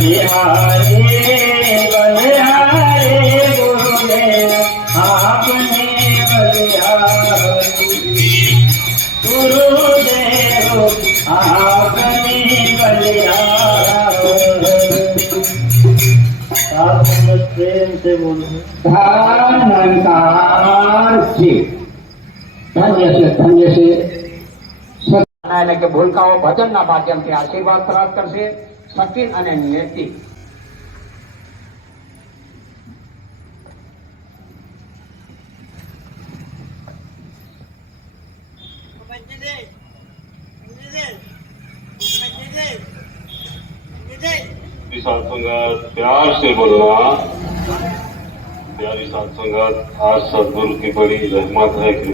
बलिहारे बलिहारे गुरुदेव आपने बलिहारी गुरुदेव आपने बलिहारी। आप प्रेम से बोलो धन्य से એટલે કે ભૂલકાઓ ભજનના માધ્યમથી આશીર્વાદ પ્રાપ્ત કરશે સચિન અને નિયતિ। साथ संगत प्यार से बोलना। प्यारी साथ संगत आज सदगुरु की बड़ी रहमत है कि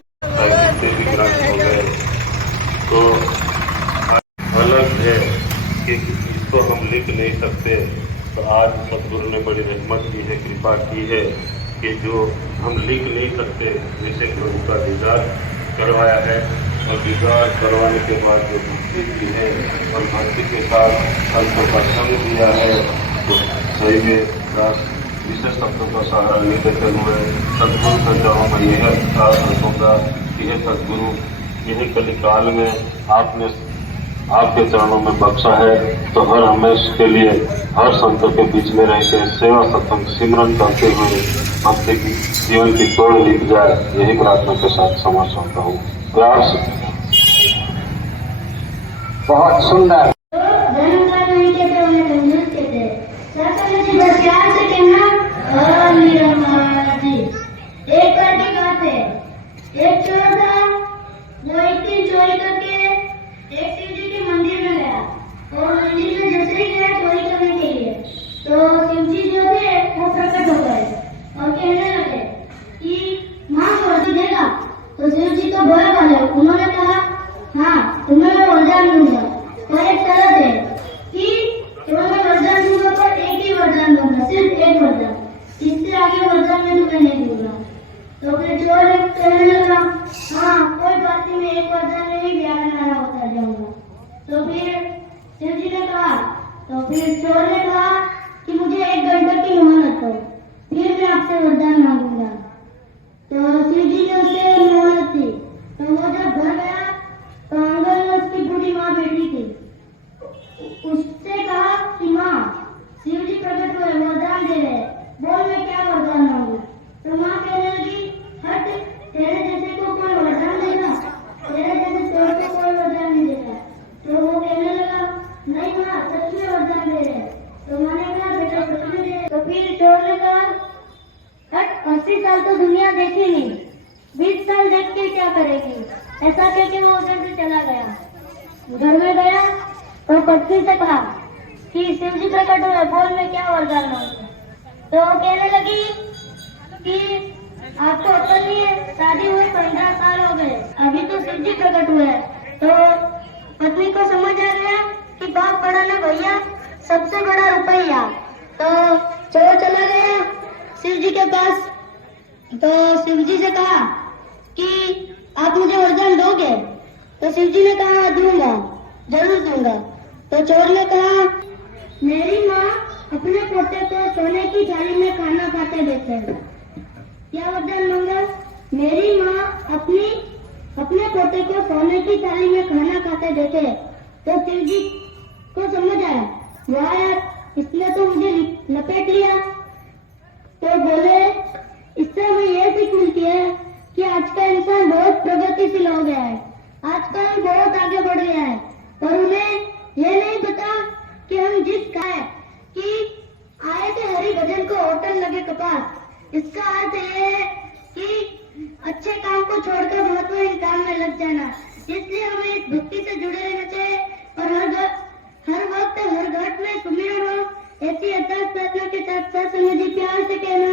तो अलग है कि इसको हम लिख नहीं सकते। तो आज सदगुरु ने बड़ी रहमत की है, कृपा की है कि जो हम लिख नहीं सकते जैसे प्रभु का दीदार करवाया है और दीदार करवाने के बाद जो भक्ति की है और भक्ति के साथ संतों का संग दिया है तो सही में विशेष शब्दों का सहारा नहीं देते हुए सदगुरु के चरणों में यह रखूंगा कि यह सदगुरु यही कलिकाल में आपने आपके चरणों में बख्शा है तो हर हमेशा के लिए हर संतों के बीच में रहकर सेवा सत्संग सिमरन करते हुए भक्ति की जीवन की तोड़ लिख जाए यही प्रार्थना के साथ समाज चाहता हूँ। प्यार से बहुत सुंदर एक करके कहते एक चोर था जो एक दिन चोरी करके एक शिव जी के मंदिर में गया और मंदिर में जैसे ही गया चोरी करने के लिए तो शिव जी जो थे वो प्रकट हो गए और कहने लगे कि माँ वरदान देगा। तो शिव जी तो बोले वाले उन्होंने कहा हाँ तुम्हें मैं वरदान दूंगा और एक शर्त है कि तुम्हें मैं वरदान दूंगा पर एक ही वरदान दूंगा, सिर्फ एक वरदान, इससे आगे वरदान मैं तुम्हें नहीं दूंगा। तो फिर चोर कहने लगा हाँ कोई बात नहीं, मैं एक वरदान में ही ब्याह नारा होता जाऊंगा। तो फिर शिव जी ने कहा तो फिर चोर ने कहा कि मुझे 1 घंटे की मोहलत दो फिर मैं आपसे वरदान मांगूंगा। तो शिव जी ने उसे मोहलत दी तो वो जब घर गया तो आंगन में उसकी बूढ़ी माँ बैठी थी। उससे कहा कि माँ शिव जी प्रकट हुए वरदान दे रहे, बोल मैं क्या वरदान मांगू। तो माँ कहने लगी हट, तेरे जैसे को कोई वरदान देगा, तेरे जैसे चोर को कोई वरदान नहीं देगा। तो वो कहने लगा नहीं माँ सच में वरदान दे रहे। तो माँ ने कहा बेटा सच में दे। तो फिर चोर ने कहा हट, 80 साल तो दुनिया देखी नहीं, 20 साल देख के क्या करेगी। ऐसा कहकर वो उधर से चला गया। घर में गया और पत्नी से कहा कि शिव जी प्रकट हुए, बोल मैं क्या वरदान मांगू। तो वो कहने लगी कि आपको अक्ल नहीं है, शादी हुए 15 साल हो गए, अभी तो शिव जी प्रकट हुए। तो पत्नी को समझ आ गया कि बाप बड़ा ना भैया, सबसे बड़ा रुपया। तो चोर चला गया शिव जी के पास। तो शिव जी से कहा कि आप मुझे वरदान दोगे। तो शिव जी ने कहा दूंगा, जरूर दूंगा। तो चोर ने कहा मेरी माँ अपने पोते को सोने की थाली में खाना खाते देते हैं, क्या वरदान मांगा। मेरी माँ अपने पोते को सोने की थाली में खाना खाते देखे। तो शिव जी को समझ आया वाह यार इसने तो मुझे लपेट लिया। तो बोले इससे हमें यह सीख मिलती है कि आज का इंसान बहुत प्रगतिशील हो गया है, आजकल बहुत आगे बढ़ गया है और उन्हें यह नहीं पता कि हम जिस का है कि आए थे हरि भजन को होटल लगे कपास। इसका अर्थ यह है कि अच्छे काम को छोड़कर महत्वहीन काम में लग जाना। इसलिए हमें इस भक्ति से जुड़े रहना चाहिए और हर वक्त हर घाट में सुमिरन हो। ऐसी अर्थात प्रार्थना के साथ साथ समझी प्यार से कहना।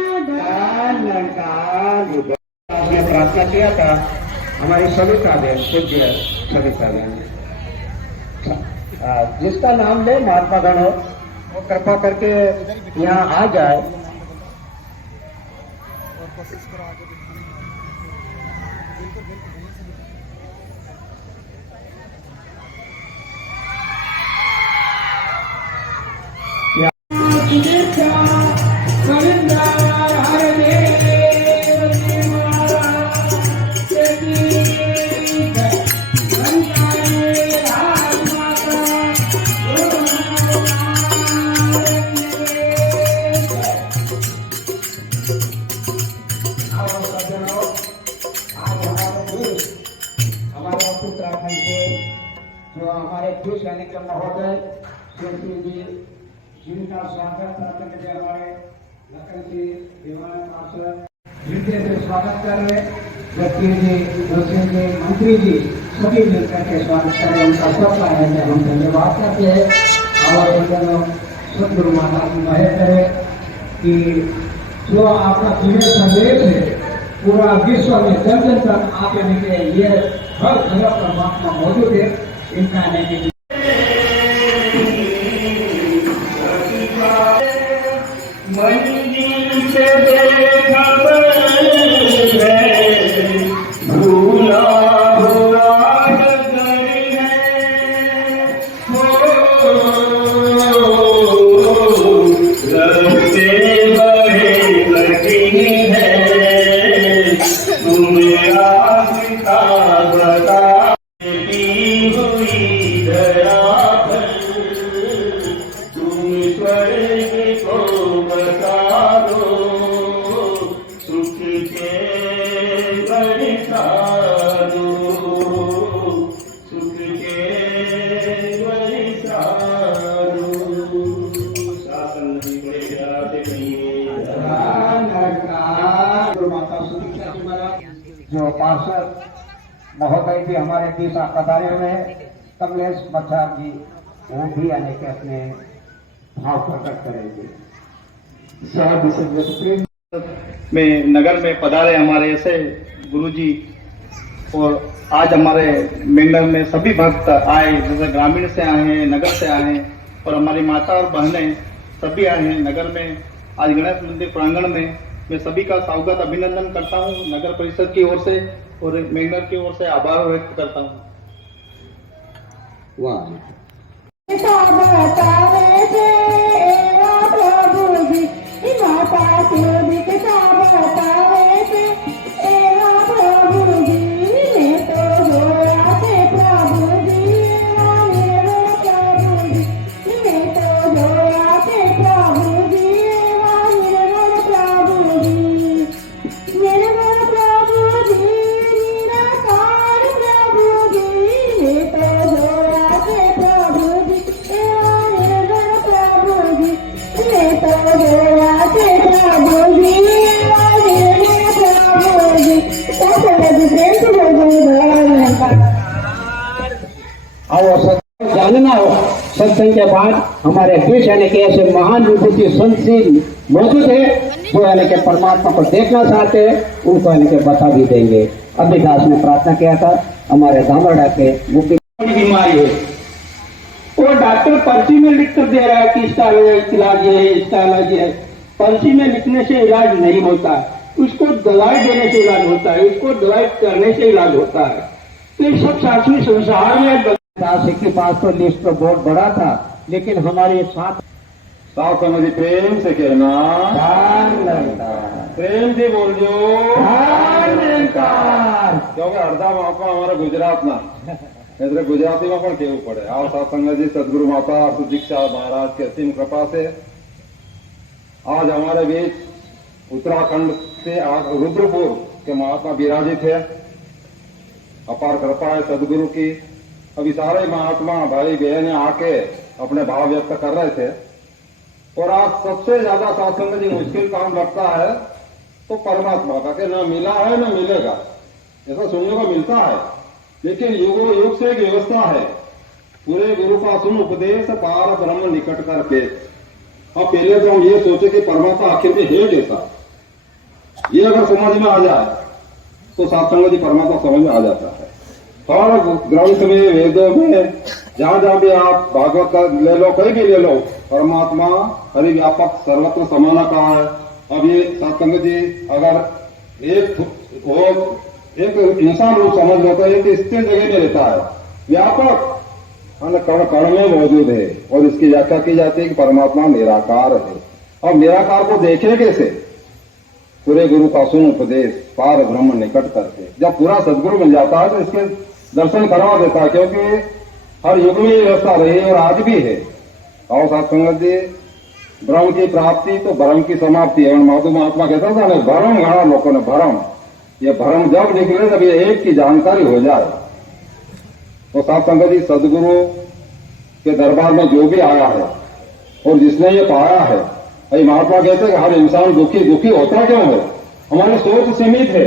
आपने प्रार्थना किया था हमारी सविता बहन, पूज्य सविता बहन, जिसका नाम ले महात्मा गण हो वो कृपा करके यहाँ आ जाए। उत्तराखंड से जो हमारे देश यानी के महोदय श्री जी जिनका स्वागत करने के लिए हमारे लखन जी देवान पार्षद जिनके से स्वागत कर रहे व्यक्ति जी दोषी जी मंत्री जी सभी मिलकर के स्वागत कर रहे उनका सबका है हम धन्यवाद करते हैं और उन सदगुरु माता की मेहर करे कि जो आपका जीवन संदेश है पूरा विश्व में जन जन तक आगे निकले ये हर जगह परमात्मा मौजूद है इनका नहीं मंदिर से बेखबर है भूला हुआ डगर है रस्ते बड़े कठिन है तुम्हें रास्ता बता हुई दया पर तुम स्वर्ग को बता दो सुख के बरसा दो सुख के बरसा दो शासन की बड़े गिराते माता सुदीक्षा जी महाराज जो पार्षद महोदय भी हमारे बीच पधारे हुए हैं कमलेश मच्छार जी वो भी आने के अपने भाव प्रकट करेंगे। में नगर में पधारे हमारे ऐसे गुरुजी और आज हमारे मेंगल में सभी भक्त आए जैसे ग्रामीण से आए हैं नगर से आए हैं और हमारी माता और बहनें सभी आए हैं नगर में आज गणेश मंदिर प्रांगण में मैं सभी का स्वागत अभिनंदन करता हूं नगर परिषद की ओर से और मेंगल की ओर से आभार व्यक्त करता हूं। वाह जानना हो सत्संग के बाद हमारे देश यानी कि ऐसे महान विभूति संतशील मौजूद है जो यानी कि परमात्मा को देखना चाहते हैं उनको यानी कि बता भी देंगे। अभी दास ने प्रार्थना किया था हमारे धामरडा के मुख्य बीमारी है वो डॉक्टर पर्ची में लिख कर दे रहा है कि इसका इलाज है इसका इलाज है। पर्ची में लिखने से इलाज नहीं होता उसको दवाई देने से इलाज होता है उसको दवाई करने से इलाज होता है। तो ये सब शासनिक संसार में दास के पास तो लिस्ट तो बहुत बड़ा था लेकिन हमारे साथ समझी प्रेम से कहना प्रेम से बोल जो क्योंकि अर्धा मापा हमारा गुजरात ना એટલે ગુજરાતીમાં પણ કહેવું પડે આ સત્સંગજી સદગુરુ માતા સુદીક્ષા महाराज की असीम कृपा से आज हमारे बीच उत्तराखंड से आज रुद्रपुर के महात्मा विराजित है। अपार कृपा है सदगुरु की। अभी सारे महात्मा भाई बहन आके अपने भाव व्यक्त कर रहे थे और आज सबसे ज्यादा सत्संग जी मुश्किल काम लगता है तो परमात्मा का कि न मिला है न मिलेगा ऐसा सुनने को मिलता है लेकिन युगो युग से एक व्यवस्था है पूरे गुरु का सुन उपदेश पार ब्रह्म निकट करके। अब पहले तो हम ये सोचे कि परमात्मा आखिर में है कैसा ये अगर समझ में आ जाए तो सत्संग जी परमात्मा समझ में आ जाता है। हर ग्रंथ में वेदों में जहां जहां भी आप भागवत का ले लो कहीं भी ले लो परमात्मा हरि व्यापक सर्वत्र समाना कहा है। अब ये सत्संग जी अगर एक इंसान रूप समझ लो तो एक स्थिर जगह में रहता है व्यापक कण कण में मौजूद है और इसकी व्याख्या की जाती है कि परमात्मा निराकार है। अब निराकार को देखे कैसे पूरे गुरु का सुन उपदेश पार ब्रह्म निकट करके जब पूरा सदगुरु मिल जाता है तो इसके दर्शन करवा देता है क्योंकि हर युग में व्यवस्था रही और आज भी है। और सत्संगत जी ब्रह्म की प्राप्ति तो भरम की समाप्ति है। माधु महात्मा कहता था ना भरम घना लोगों ने भरम ये भरम जब निकले तब ये एक की जानकारी हो जाए तो साथ संगत जी, सदगुरु के दरबार में जो भी आया है और जिसने ये पाया है, भाई महात्मा कहते हैं कि हर इंसान दुखी होता क्यों है? हमारी सोच सीमित है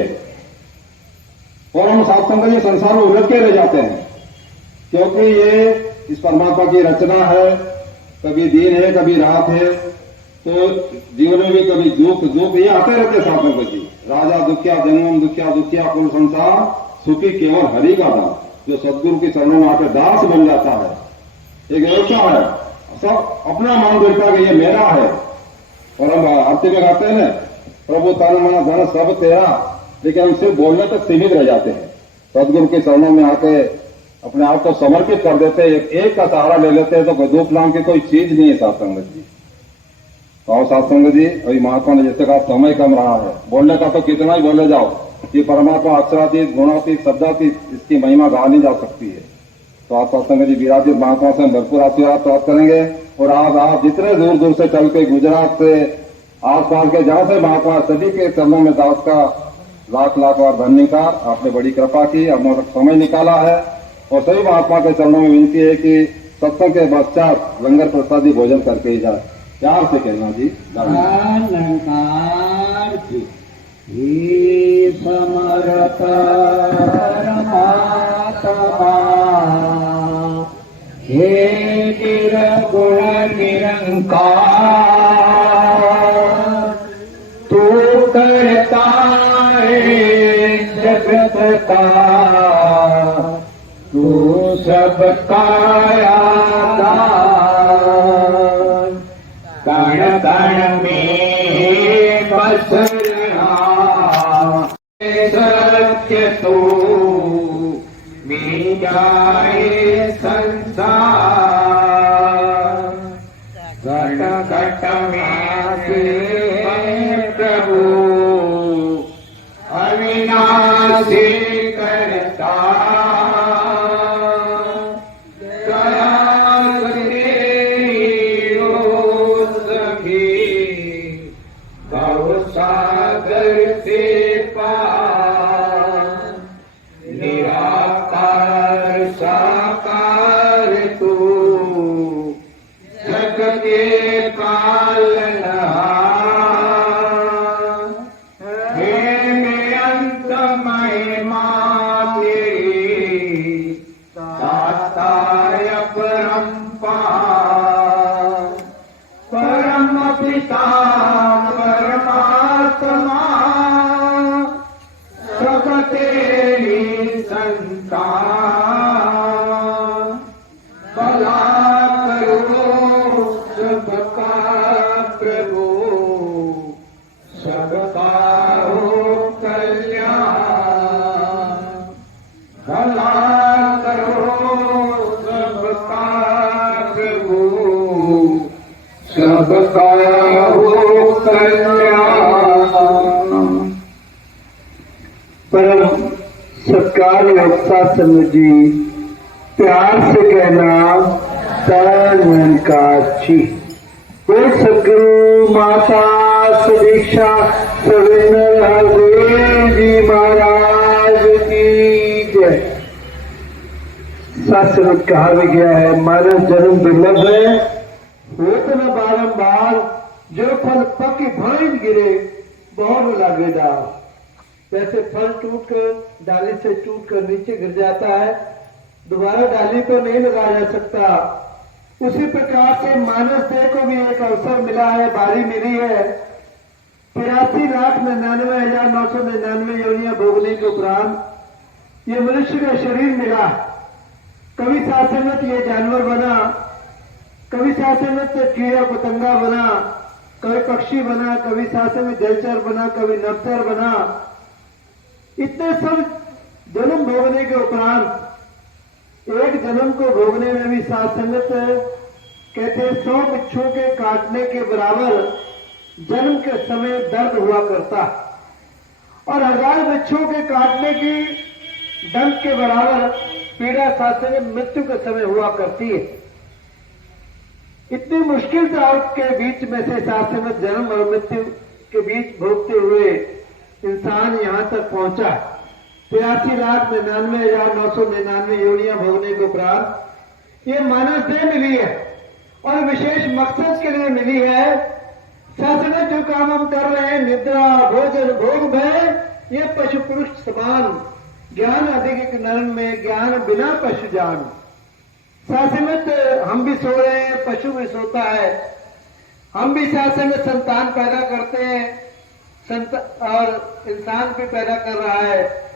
और हम साथ संगत जी संसार में उलझ के रह जाते हैं, क्योंकि ये इस परमात्मा की रचना है। कभी दिन है, कभी रात है, तो जीवन में भी कभी दुख ये आते रहते साथ संगत जी। राजा दुखिया जन्म दुखिया कुल संसार, सुखी केवल हरि का दान। जो सदगुरु की शरणों में आकर दास बन जाता है, एक ऐसा है, सब अपना मान देता कि ये मेरा है। और हम आरती में गाते हैं ना, प्रभु तन मन धन सब तेरा, लेकिन हम सिर्फ बोलने तक सीमित रह जाते हैं। सदगुरु की शरणों में आके अपने आप को समर्पित कर देते हैं, एक का सहारा ले लेते हैं, तो कोई दुख नाम की कोई चीज नहीं है साथ संगत जी। तो साथ संगत जी, अभी महात्मा ने जैसे कहा समय कम रहा है, बोलने का तो कितना ही बोले जाओ, ये परमात्मा अक्षरातीत गुणातीत शब्दातीत, इसकी महिमा गा नहीं जा सकती है। तो आप सत्संग जी विराजित महात्मा से भरपूर आशीर्वाद प्राप्त करेंगे। और आज आप जितने दूर दूर से चल के गुजरात से आसपास के जहां से महात्मा, सभी के चरणों में दास का लाख लाख बार धन्यवाद। आपने बड़ी कृपा की, अपना समय निकाला है। और सभी महात्मा के चरणों में विनती है कि सत्संग के पश्चात लंगर प्रसादी भोजन करके ही जाए। प्यार से कहना जी। हे समरत परमात्मा, हे निर्गुण निरंकार, तू करता है जगत का, तू सबका आधार, कण कण में बस सत्य तो मिल जाए संसार, घट घट में प्रभु अविनाशी करता, सागर से पार, निराकार साकार तू, जग के पालनहार, हे निरंत महिमा तेरी, दाताय परम्पार, परम पिता परमात्मा, सब तेरी संतान, भला करो सबका प्रभु, सबका हो कल्याण, भला करो सबका प्रभु, सबका हो कल्याण। परम सत्कार शासन जी, प्यार से कहना तन का छी। वो सदगुरु माता सदीक्षा सविंदर हरदेव जी महाराज की जय। शास्त्र कहा गया है, मानव जन्म दुर्लभ है, होत न बारंबार, जो फल पक भाइन गिरे बहुत लागेदार। वैसे फल टूटकर डाली से टूटकर नीचे गिर जाता है, दोबारा डाली पर नहीं लगाया जा सकता। उसी प्रकार से मानव देह को भी एक अवसर मिला है, बारी मिली है। 83,99,999 योनियां भोगने के उपरांत ये मनुष्य का शरीर मिला। कभी शासनत ये जानवर बना, कभी शासनत कीड़ा पतंगा बना, कभी पक्षी बना, कभी शासन में जलचर बना, कभी नवचर बना। इतने सब जन्म भोगने के उपरांत एक जन्म को भोगने में भी शासनत कहते 100 बिच्छुओं के काटने के बराबर जन्म के समय दर्द हुआ करता, और 1000 बिच्छुओं के काटने की दंड के बराबर पीड़ा शासन मृत्यु के समय हुआ करती है। इतनी मुश्किल दौर के बीच में से शासन जन्म और मृत्यु के बीच भोगते हुए इंसान यहां तक पहुंचा। 83,99,999 योनियां भोगने के उपरांत ये मानव देह मिली है और विशेष मकसद के लिए मिली है। शासनिक जो काम हम कर रहे हैं, निद्रा, भोजन, भोग, भय, ये पशु पुरुष समान, ज्ञान अधिक नरन में, ज्ञान बिना पशु जान। शासनिक हम भी सो रहे हैं, पशु भी सोता है, हम भी शासनिक संतान पैदा करते हैं, और इंसान भी पैदा कर रहा है,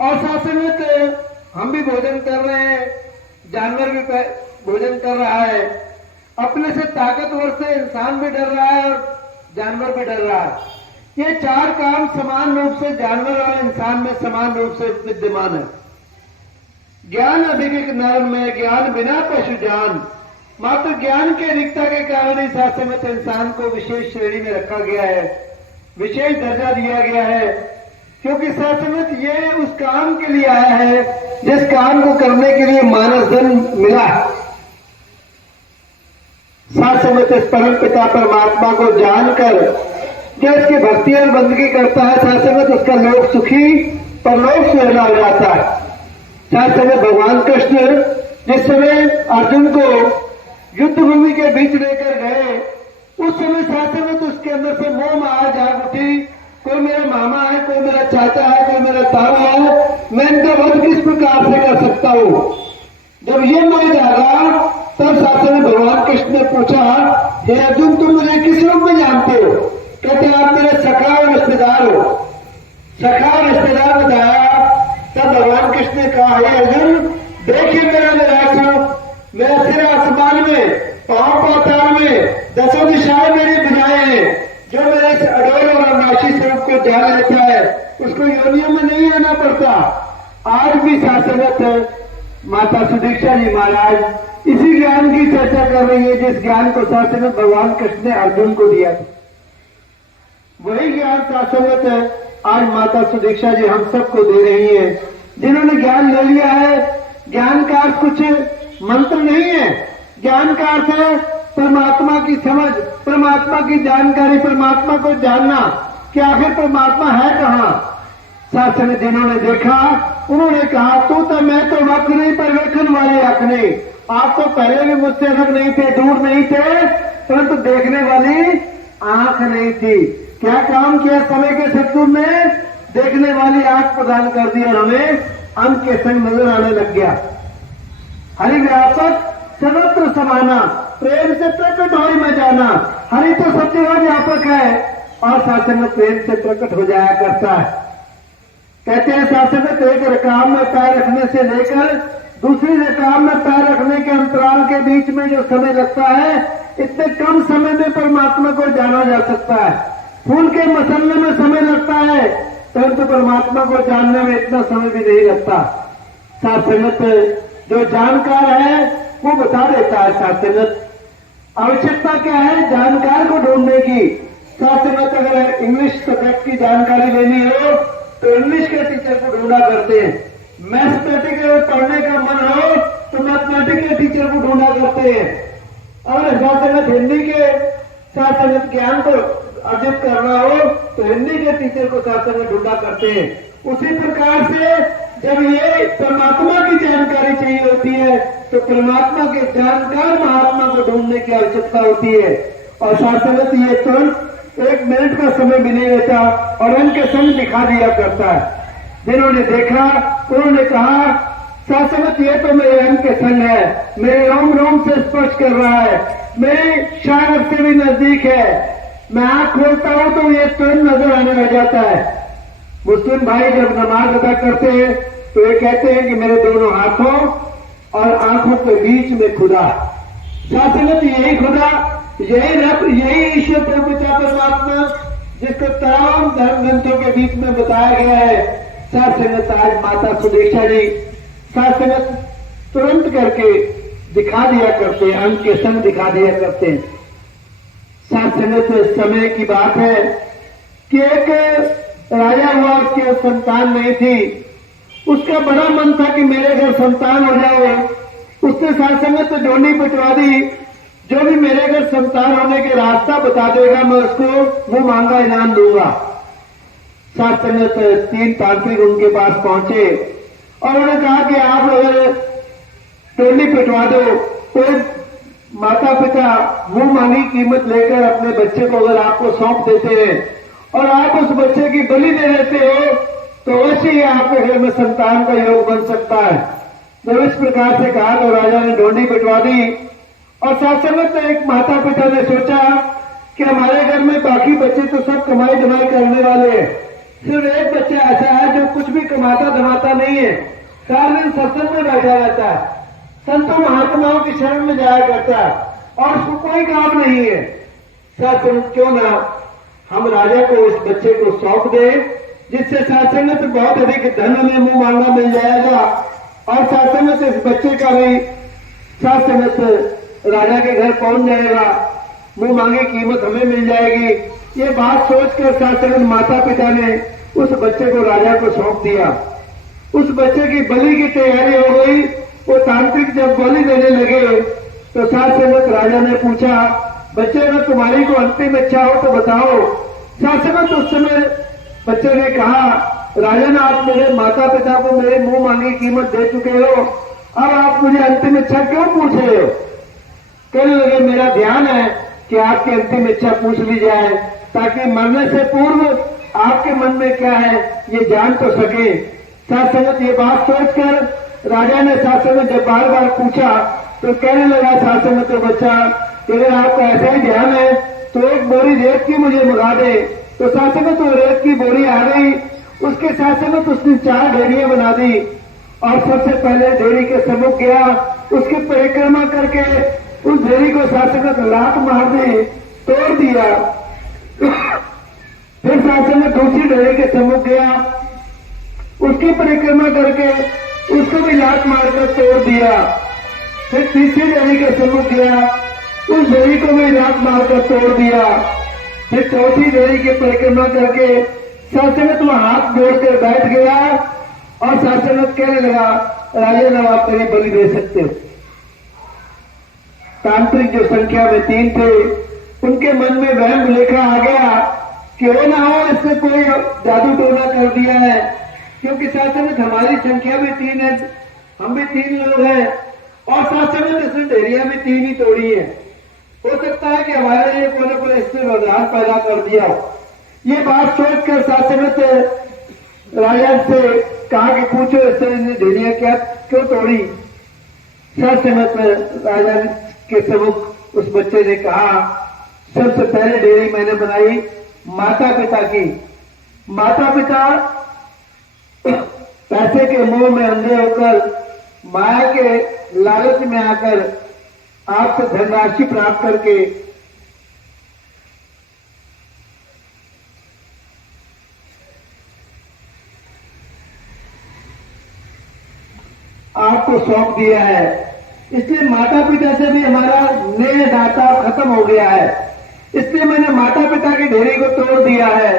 और शासनिक हम भी भोजन कर रहे हैं, जानवर भी भोजन कर रहा है। अपने से ताकतवर से इंसान भी डर रहा है और जानवर भी डर रहा है। ये चार काम समान रूप से जानवर और इंसान में समान रूप से विद्यमान है। ज्ञान अधिक नर में, ज्ञान बिना पशु जान। मात्र ज्ञान के अधिकता के कारण ही शासनिक इंसान को विशेष श्रेणी में रखा गया है, विशेष दर्जा दिया गया है, क्योंकि शासनिक ये उस काम के लिए आया है जिस काम को करने के लिए मानव जन्म मिला। शासनिक इस परम पिता परमात्मा को जानकर जो इसकी भक्ति और बंदगी करता है, शासनिक उसका लोक सुखी परलोक सुहाना हो जाता है। शासनिक भगवान कृष्ण जिस समय अर्जुन को युद्ध भूमि के बीच लेकर गए, उस समय शासनिक उसके अंदर से मोह माया जाग उठी। कोई मेरा मामा है, कोई मेरा चाचा है, कोई मेरा ताऊ है, मैं इनका वध किस प्रकार से कर सकता हूं। जब ये मोह जागा तब शासनिक भगवान कृष्ण ने पूछा, हे अर्जुन, तुम मुझे किस रूप में जानते हो? कहते आप मेरे सखा और रिश्तेदार हो। सखा और रिश्तेदार बताया। तब भगवान कृष्ण ने कहा, हे अर्जुन, देखिए मेरा निराश हूं, मेरा सिर आसमान में, पांव पाताल में, दसों दिशाएं मेरी भुजाएं हैं। जो मेरे इस अडोल और अविनाशी स्वरूप को जान लेता है उसको योनियों में नहीं आना पड़ता। आज भी शासनिक माता सुदीक्षा जी महाराज इसी ज्ञान की चर्चा कर रही है जिस ज्ञान को शासनिक भगवान कृष्ण ने अर्जुन को दिया था। वही ज्ञान शासनिक आज माता सुदीक्षा जी हम सबको दे रही है। जिन्होंने ज्ञान ले लिया है, ज्ञान का अर्थ कुछ मंत्र नहीं है, ज्ञान का अर्थ है परमात्मा की समझ, परमात्मा की जानकारी, परमात्मा को जानना कि आखिर परमात्मा है कहाँ। शासनिक जिन्होंने देखा उन्होंने कहा, तू तो मैं तो वक्त नहीं पर वेखन वाले अख नहीं। आप तो पहले भी मुझसे अलग नहीं थे, दूर नहीं थे, परंतु देखने वाली आंख नहीं थी। क्या काम किया समय के सतगुरु ने? देखने वाली आंख प्रदान कर दी और हमें अंक के संग नजर आने लग गया। हरि व्यापक सर्वत्र समाना, प्रेम से प्रकट हो मैं जाना। हरि तो सब जगह व्यापक है और शासनिक प्रेम से प्रकट हो जाया करता है। कहते हैं शासनिक एक रकाम में पैर रखने से लेकर दूसरी रकाम में पैर रखने के अंतराल के बीच में जो समय लगता है, इतने कम समय में परमात्मा को जाना जा सकता है। फूल के मसलने में समय लगता है, परंतु परमात्मा को जानने में इतना समय भी नहीं लगता। शासनिक जो जानकार है वो बता देता है। शासनिक आवश्यकता क्या है? जानकार को ढूंढने की। शासनिक अगर इंग्लिश सब्जेक्ट की जानकारी लेनी हो तो इंग्लिश के टीचर को ढूंढा करते हैं। मैथमेटिक्स पढ़ने का मन हो तो मैथमेटिक्स के टीचर को ढूंढा करते हैं। और शासनिक हिंदी के शासनिक ज्ञान को अर्जित करना हो तो हिंदी के टीचर को शासनिक ढूंढा करते हैं। उसी प्रकार से जब ये परमात्मा की जानकारी चाहिए होती है तो परमात्मा के जानकार महात्मा को ढूंढने की आवश्यकता होती है। और शासनिक ये तुरंत 1 मिनट का समय भी नहीं लेता और उनके संग दिखा दिया करता है। जिन्होंने देखा उन्होंने कहा, शासनिक ये तो मेरे अंग के संग है, मेरे रोम रोम से स्पर्श कर रहा है, मेरे शायर से भी नजदीक है। मैं आंख खोलता हूं तो ये तुरंत नजर आने लग जाता है। मुस्लिम भाई जब नमाज अदा करते हैं तो ये कहते हैं कि मेरे दोनों हाथों और आंखों के बीच में खुदा। शासनिक यही खुदा, यही रब, यही ईश्वर पिता परमात्मा जिसको तमाम धर्म ग्रंथों के बीच में बताया गया है। शासनिक आज माता सुदीक्षा जी शासनिक तुरंत करके दिखा दिया करते हैं, अंक के संग दिखा दिया करते हैं। शासनिक समय की बात है कि एक राजा हुआ, उसकी संतान नहीं थी। उसका बड़ा मन था कि मेरे घर संतान हो जाए। उसने शासनिक ढोंडी पिटवा दी, जो भी मेरे घर संतान होने के रास्ता बता देगा मैं उसको वो मांगा इनाम दूंगा। साथ संगत 3 तांत्रिक उनके पास पहुंचे और उन्होंने कहा कि आप अगर टोली पिटवा दो, कोई माता पिता मुंह मांगी कीमत लेकर अपने बच्चे को अगर आपको सौंप देते हैं और आप उस बच्चे की बलि दे देते हो तो अवश्य ही आपके घर में संतान का योग बन सकता है। जब इस प्रकार से कहा तो राजा ने ढोंडी पिटवा दी और साथ संगत एक माता पिता ने सोचा कि हमारे घर में बाकी बच्चे तो सब कमाई धमाई करने वाले हैं, सिर्फ एक बच्चा ऐसा है जो कुछ भी कमाता धमाता नहीं है, सारा दिन सत्संग में बैठा रहता है, संतों महात्माओं की शरण में जाया करता है और उसको कोई काम नहीं है। सत्संग क्यों ना हम राजा को उस बच्चे को सौंप दें, जिससे सत्संग में बहुत अधिक धन हमें मुंह मांगा मिल जाएगा और सत्संग से इस बच्चे का भी सत्संग राजा के घर पहुंच जाएगा, मुंह मांगी कीमत हमें मिल जाएगी। ये बात सोचकर सत्संग माता पिता ने उस बच्चे को राजा को सौंप दिया। उस बच्चे की बलि की तैयारी हो गई। वो तांत्रिक जब बलि देने लगे तो सत्संग राजा ने पूछा, बच्चे अगर तुम्हारी को अंतिम इच्छा हो तो बताओ। सत्संग उस समय बच्चे ने कहा, राजन आप मेरे माता पिता को मेरे मुंह मांगी कीमत दे चुके हो, अब आप मुझे अंतिम इच्छा क्यों पूछ रहे हो? कहने लगे, मेरा ध्यान है कि आपकी अंतिम इच्छा पूछ ली जाए ताकि मरने से पूर्व आपके मन में क्या है ये जान तो सके। सत्संग ये बात सोचकर राजा ने सत्संग जब बार बार पूछा तो कहने लगा सत्संग तो बच्चा, अगर आपका ऐसा ही ध्यान है तो एक बोरी रेत की मुझे मंगा दे। तो सत्संग तो रेत की बोरी आ गई। उसके सत्संग तो उसने 4 ढेरियां बना दी और सबसे पहले ढेरी के सम्मुख गया, उसकी परिक्रमा करके उस ढेरी को सत्संग लात मार दे तोड़ दिया। फिर सत्संग दूसरी ढेरी के सम्मुख गया, उसकी परिक्रमा करके उसको भी लात मारकर तोड़ दिया। फिर तीसरी ढेरी के सम्मुख गया, उस ढेरी को भी लात मारकर तोड़ दिया। फिर चौथी ढेरी की परिक्रमा करके सत्संग वहां हाथ जोड़कर बैठ गया और सत्संग कहने लगा, राजा ने आप मेरी बलि दे सकते हो। तांत्रिक जो संख्या में 3 थे उनके मन में वहम लेखा आ गया कि हो ना हो इससे कोई जादू टोना कर दिया है, क्योंकि सत्संग हमारी संख्या में 3 है, हम भी 3 लोग हैं और सत्संग इसने ढेरियां भी 3 ही तोड़ी है। हो सकता है कि हमारे लिए कोई न कोई इससे वरदान पैदा कर दिया। ये बात सोचकर सत्संग राजा से कहा कि पूछो इससे ढेरियां क्या क्यों तोड़ी। सत्संग राजा के सम्मुख उस बच्चे ने कहा, सबसे पहले ढेरी मैंने बनाई माता पिता की। माता पिता पैसे के मोह में अंधे होकर माया के लालच में आकर आपसे धनराशि प्राप्त करके आपको सौंप दिया है, इसलिए माता पिता से भी हमारा नेह नाता खत्म हो गया है। इसलिए मैंने माता पिता की ढेरी को तोड़ दिया है।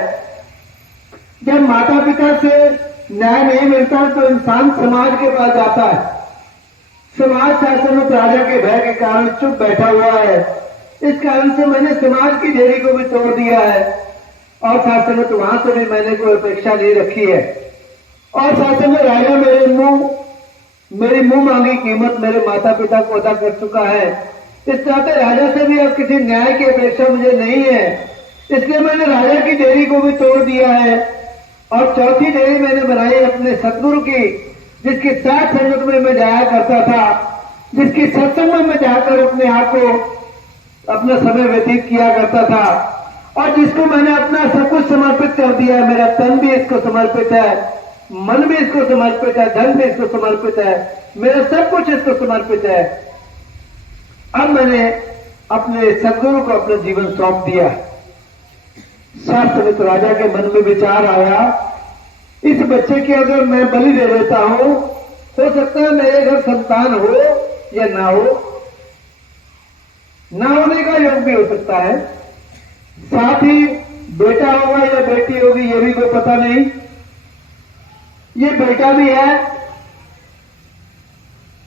जब माता पिता से न्याय नहीं मिलता तो इंसान समाज के पास जाता है। समाज शासन राजा के भय के कारण चुप बैठा हुआ है, इस कारण से मैंने समाज की ढेरी को भी तोड़ दिया है और शासन वहां से भी मैंने कोई अपेक्षा नहीं रखी है। और शासन में राजा मेरी मुंह मांगी कीमत मेरे माता पिता को अदा कर चुका है। इस नाते राजा से भी अब किसी न्याय की अपेक्षा मुझे नहीं है, इसलिए मैंने राजा की ढेरी को भी तोड़ दिया है। और चौथी ढेरी मैंने बनाई अपने सतगुरु की, जिसकी साथ संगत में मैं जाया करता था, जिसकी सत्संग में मैं जाकर अपने आप को अपना समय व्यतीत किया करता था और जिसको मैंने अपना सब कुछ समर्पित कर दिया है। मेरा तन भी इसको समर्पित है, मन भी इसको समर्पित है, धन भी इसको समर्पित है, मेरा सब कुछ इसको समर्पित है। अब मैंने अपने सदगुरु को अपना जीवन सौंप दिया। शास्त्र राजा के मन में विचार आया, इस बच्चे की अगर मैं बलि दे देता हूं, हो सकता है मेरे घर संतान हो या ना हो, ना होने का योग भी हो सकता है, साथ ही बेटा होगा या बेटी होगी ये भी कोई पता नहीं। ये बेटा भी है,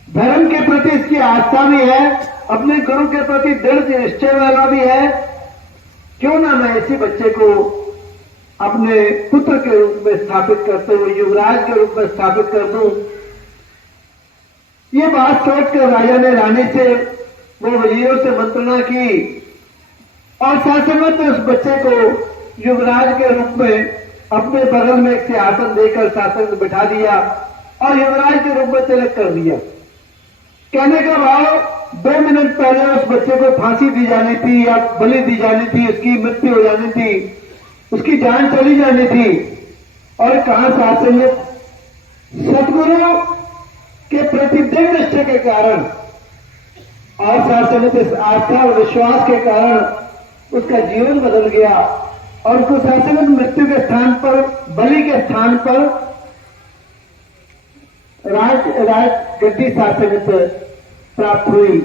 धर्म के प्रति इसकी आस्था भी है, अपने गुरु के प्रति दृढ़ निश्चय वाला भी है। क्यों ना मैं इसी बच्चे को अपने पुत्र के रूप में स्थापित करते हुए युवराज के रूप में स्थापित कर दूं। ये बात सोचकर राजा ने रानी से वो वजीरों से मंत्रणा की और शासनमत उस बच्चे को युवराज के रूप में अपने बगल में एक सिंहासन देकर शासन में बिठा दिया और युवराज के रूप में तिलक कर दिया। कहने का भाव 2 मिनट पहले उस बच्चे को फांसी दी जानी थी या बलि दी जानी थी, उसकी मृत्यु हो जानी थी, उसकी जान चली जानी थी। और कहां शासन सदगुरु के प्रति दृढ़ निश्चय के कारण और शासन इस आस्था और विश्वास के कारण उसका जीवन बदल गया और उसको शासन मृत्यु के स्थान पर, बलि के स्थान पर राज गद्दी शासनित प्राप्त हुई।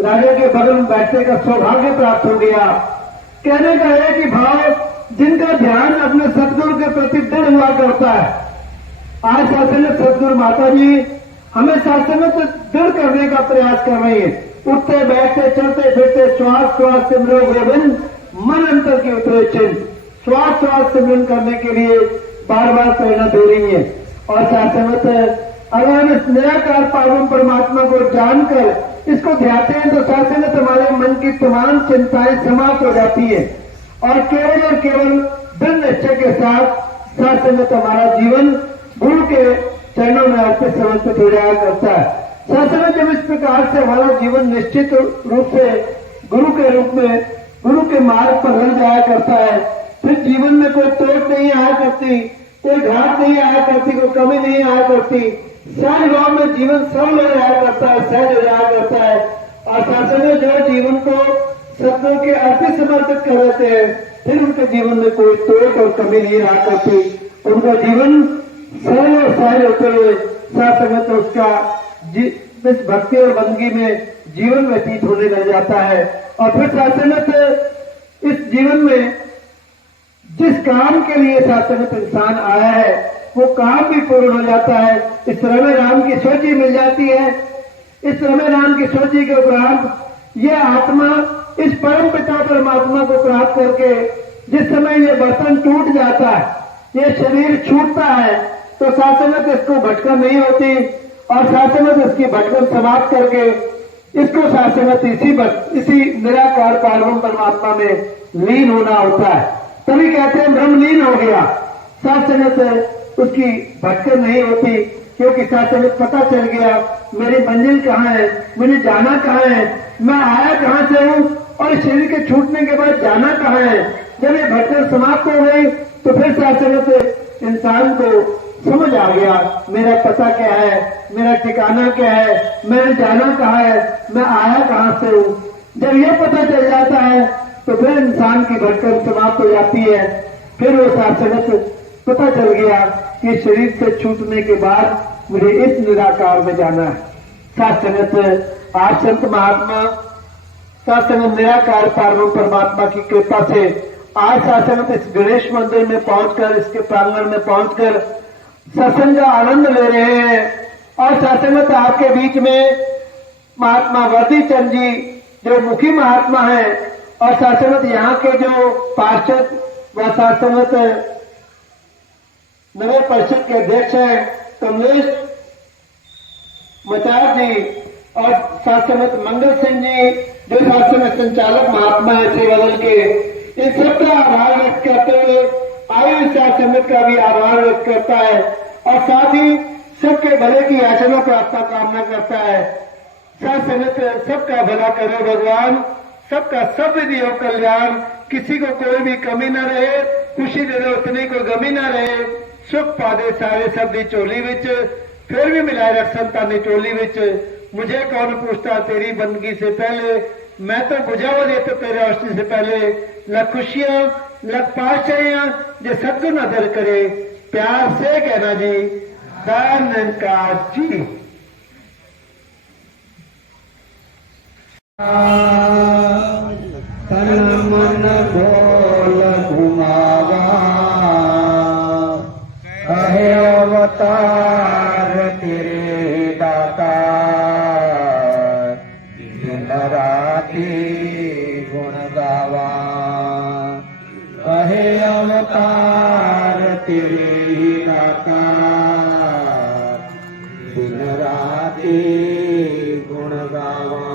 राजा के बगल में बैठने का सौभाग्य प्राप्त हो गया। कहने का है कि भाव जिनका ध्यान अपने सदगुरु के प्रति दृढ़ हुआ करता है। आज शासनित सदगुरु माता जी हमें शासनित दृढ़ करने का प्रयास कर रही है। उठते बैठते चलते फिरते श्वास श्वास सिमरो गोविंद मन अंतर के उतरे चिन्ह, श्वास श्वास सिमरन करने के लिए बार बार प्रेरणा दे रही है। और शासनत अगर हम इस निराकार पावन परमात्मा को जानकर इसको ध्याते हैं तो शासनत हमारे मन की तमाम चिंताएं समाप्त हो जाती है और केवल दृढ़ निश्चय के साथ शासनत हमारा जीवन गुरु के चरणों में अर्पित समर्पित हो जाया करता है। शासनत जब इस प्रकार से हमारा जीवन निश्चित रूप से गुरु के रूप में गुरु के मार्ग पर रह जाया करता है, फिर जीवन में कोई तोड़ नहीं आया करती, कोई घाट नहीं आया करती, कोई कमी नहीं आया करती। सहज भाव में जीवन सरल हो जाया करता है, सहज हो जाया करता है। और शासन जो जीवन को सत्यों के अर्पित समर्पित कर देते हैं, फिर उनके जीवन में कोई तोड़ और कमी नहीं रहा करती। उनका जीवन सरल और सहज होते हुए शासन तो उसका इस भक्ति और बंदगी में जीवन व्यतीत होने लग जाता है। और फिर शासनत इस जीवन में जिस काम के लिए शासनत इंसान आया है वो काम भी पूर्ण हो जाता है। इस रमे राम की सोची मिल जाती है। इस रमे राम की सोची के उपरांत ये आत्मा इस परम पिता परमात्मा को प्राप्त करके जिस समय ये बर्तन टूट जाता है, ये शरीर छूटता है, तो शासनत इसको भटकन नहीं होती और शासनत इसकी भटकन समाप्त करके इसको शासनत इसी निराकार पारब्रह्म परमात्मा में लीन होना होता है। तभी कहते हैं ब्रह्म लीन हो गया। शासनत उसकी भटकन नहीं होती क्योंकि शासनत पता चल गया मेरी मंजिल कहाँ है, मुझे जाना कहाँ है, मैं आया कहाँ से हूँ और शरीर के छूटने के बाद जाना कहाँ है। जब ये भटकन समाप्त हो गई तो फिर शासनत इंसान को समझ आ गया मेरा पता क्या है, मेरा ठिकाना क्या है, मैंने जाना कहाँ है, मैं आया कहाँ से हूँ। जब ये पता चल जाता है तो फिर इंसान की भटकन समाप्त हो जाती है। फिर वो शासनत पता चल गया कि शरीर से छूटने के बाद मुझे इस निराकार में जाना है। शासनत आज संत महात्मा शासनत निराकार पारब्रह्म परमात्मा की कृपा से आज शासनत इस गणेश मंदिर में पहुंचकर, इसके प्रांगण में पहुंचकर सत्संग का आनंद ले रहे हैं। और शासनत आपके बीच में महात्मा वर्दी चंद जी जो मुखी महात्मा है और शासनत यहाँ के जो पार्षद व शासनत नगर परिषद के अध्यक्ष हैं कमलेश मचार जी और शासनत मंगल सिंह जी जो शासन संचालक महात्मा है सेवादल के, इन सबका आभार व्यक्त करते हुए आयु शासनत का भी आभार व्यक्त करता है और साथ ही सबके भले की याचना प्रार्थना कामना करता है। शासनत सबका भला करे भगवान, सबका सब विधि हो कल्याण, किसी को कोई भी कमी न रहे, खुशी दे दे उतनी कोई गमी न रहे, सुख पादे सारे सब दी चोली विच, फिर भी मिलाए रख संता ने चोली विच। मुझे कौन पूछता तेरी बंदगी से पहले, मैं तो बुझावा देता तेरे औषधि से पहले। लख खुशियां लख पाशाइयां जो सदगुरु नजर करे, प्यार से कहना जी धन्यकार जी। तन मन बोल घुमावा कहे अवतार तेरे दाता, दिन राती गुण गावा कहे अवतार के गुण गावा,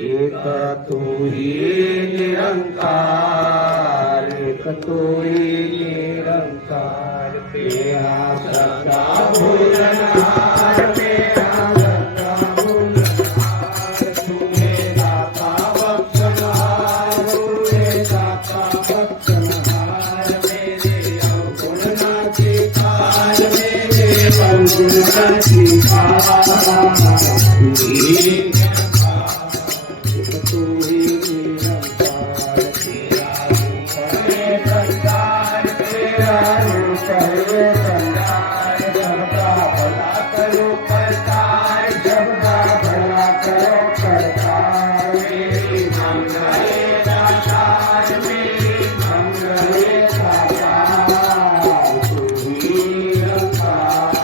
एक तू ही निरंकार, एक तू ही निरंकार, तेरा सदा भुलनहार, तेरा सदा भुलनहार, तूने दाता बख्शनहार, तूने दाता बख्शनहार, मेरे अवगुण ना स्वीकार, मेरे अवगुण ना स्वीकार, तू ही निरंकार, तेरा रूप है संसार, तेरा रूप है संसार, सबका भला करो करतार, सबका भला करो करतार, मेरी मंगले दातार, मेरी मंगले दातार, तू ही निरंकार,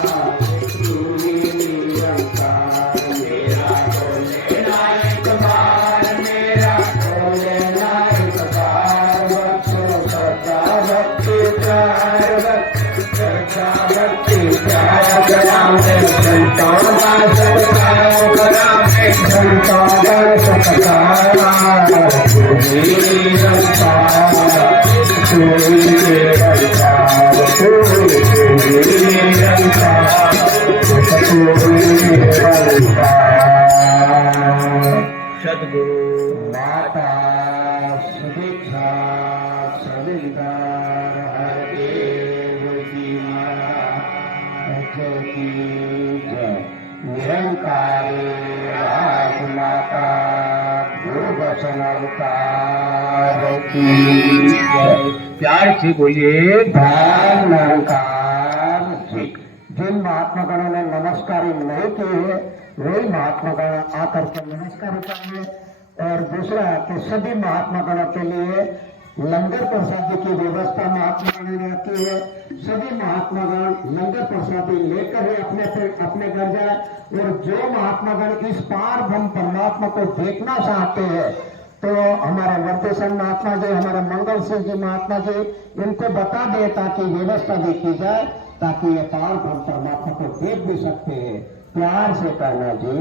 तू ही निरंकार, मेरा बोले ना एक बार, मेरा बोले ना एक बार, बख्शो सदा भक्ति प्यार, सदा भक्ति प्यार, करावे संतों का सत्कार, करावे संतों का सत्कार, तू ही निरंकार, तू ही निरंकार, तू ही निरंकार, तू ही निरंकार। सद्गुरु माता सुदीक्षा सविकार हर देव की महाराज की जय। निरंकारी राजमाता गुरु वचन अवतार की जय। प्यार से बोलिए धन निरंकार जी। जिन महात्मा गणों ने नमस्कार नहीं किए वही महात्मा गण आकर के नमस्कार करें। और दूसरा कि सभी महात्मा गणों के लिए लंगर प्रसादी की व्यवस्था महात्मा गणों ने रखी है। सभी महात्मा गण लंगर प्रसादी लेकर ही अपने घर जाए। और जो महात्मा गण इस पार ब्रह्म परमात्मा को देखना चाहते हैं तो हमारे वर्तेश्वर महात्मा जी, हमारे मंगल सिंह जी महात्मा जी इनको बता दे ताकि व्यवस्था भी की जाए, ताकि ये पार ब्रह्म परमात्मा को देख भी सकते हैं। प्यार से कहना जी।